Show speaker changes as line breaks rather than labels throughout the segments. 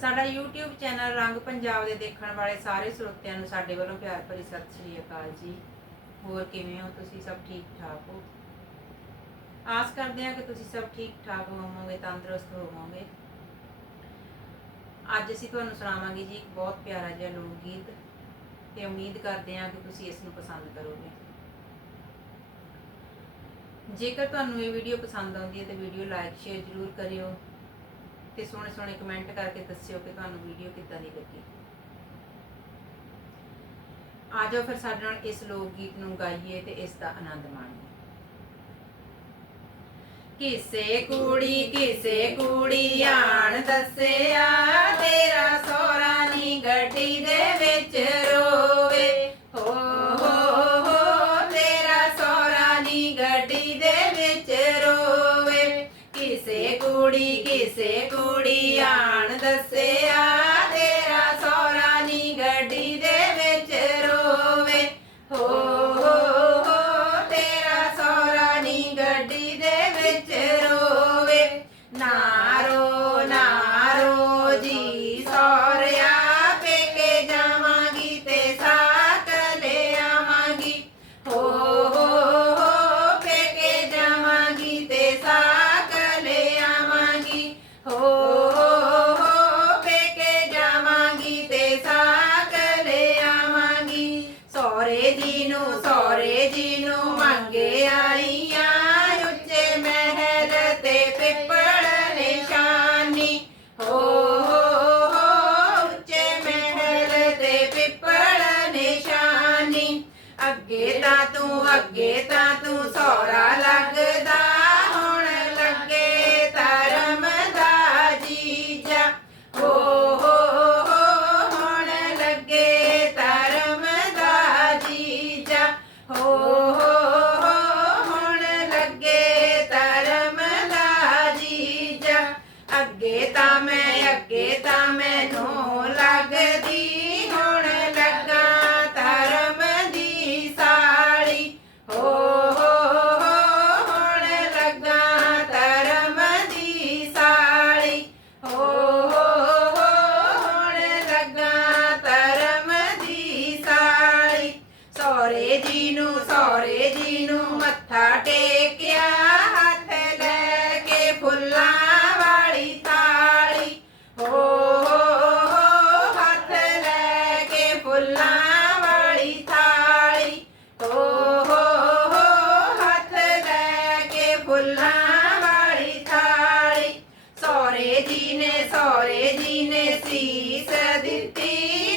ਸਾਡਾ YouTube channel ਰੰਗ ਪੰਜਾਬ ਦੇ ਦੇਖਣ ਵਾਲੇ ਸਾਰੇ ਸਰੋਤਿਆਂ ਨੂੰ ਸਾਡੇ ਵੱਲੋਂ ਪਿਆਰ ਭਰੀ ਸਤਿ ਸ੍ਰੀ ਅਕਾਲ ਜੀ। ਹੋਰ ਕਿਵੇਂ ਹੋ ਤੁਸੀਂ? ਸਭ ਠੀਕ ਠਾਕ ਹੋ? ਆਸ ਕਰਦੇ ਹਾਂ ਕਿ ਤੁਸੀਂ ਸਭ ਠੀਕ ਠਾਕ ਹੋਵੋਗੇ, ਤੰਦਰੁਸਤ ਹੋਵੋਗੇ। ਅੱਜ ਅਸੀਂ ਤੁਹਾਨੂੰ ਸੁਣਾਵਾਂਗੇ ਜੀ ਇੱਕ ਬਹੁਤ ਪਿਆਰਾ ਜਿਹਾ ਲੋਕ ਗੀਤ ਤੇ ਉਮੀਦ ਕਰਦੇ ਹਾਂ ਕਿ ਤੁਸੀਂ ਇਸ ਨੂੰ ਪਸੰਦ ਕਰੋਗੇ। ਜੇਕਰ ਤੁਹਾਨੂੰ ਇਹ ਵੀਡੀਓ ਪਸੰਦ ਆਉਂਦੀ ਹੈ ਤਾਂ ਵੀਡੀਓ ਲਾਈਕ, ਸ਼ੇਅਰ ਜ਼ਰੂਰ ਕਰਿਓ। ਤੇ ਸੋਹਣੇ ਸੋਹਣੇ ਕਮੈਂਟ ਕਰਕੇ ਦੱਸਿਓ ਕਿ ਤੁਹਾਨੂੰ ਵੀਡੀਓ ਕਿੱਦਾਂ ਦੀ ਲੱਗੀ। ਆ ਜਾਓ ਫਿਰ ਸਾਡੇ ਨਾਲ ਇਸ ਲੋਕ ਗੀਤ ਨੂੰ ਗਾਈਏ ਤੇ ਇਸ ਦਾ ਆਨੰਦ ਮਾਣੀਏ। ਕਿਸੇ ਕੁੜੀ ਕਿਸੇ ਕੁੜੀ ਆਣ ਦੱਸਿਆ, ਤੇਰਾ ਸੋਹਰਾ ਨੀ ਗੱਡੀ ਦੇ ਵਿੱਚ ਰੋਵੇ ਕੁੜੀ ਆਣ ਦੱਸਿਆ। ਪਿੱਪਲ ਨਿਸ਼ਾਨੀ। ਹੋ ਹੋ ਉੱਚੇ ਮਹਿਲ ਦੇ ਪਿੱਪਲ ਨਿਸ਼ਾਨੀ। ਅੱਗੇ ਤਾਂ ਤੂੰ, ਅੱਗੇ ਤਾਂ ਤੂੰ ਸੋਰਾ ਲੱਗ ஜகதீ ਸੋਰੇ ਜੀ ਨੇ ਸੀਸ ਦਿੱਤੀ।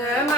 gördüm.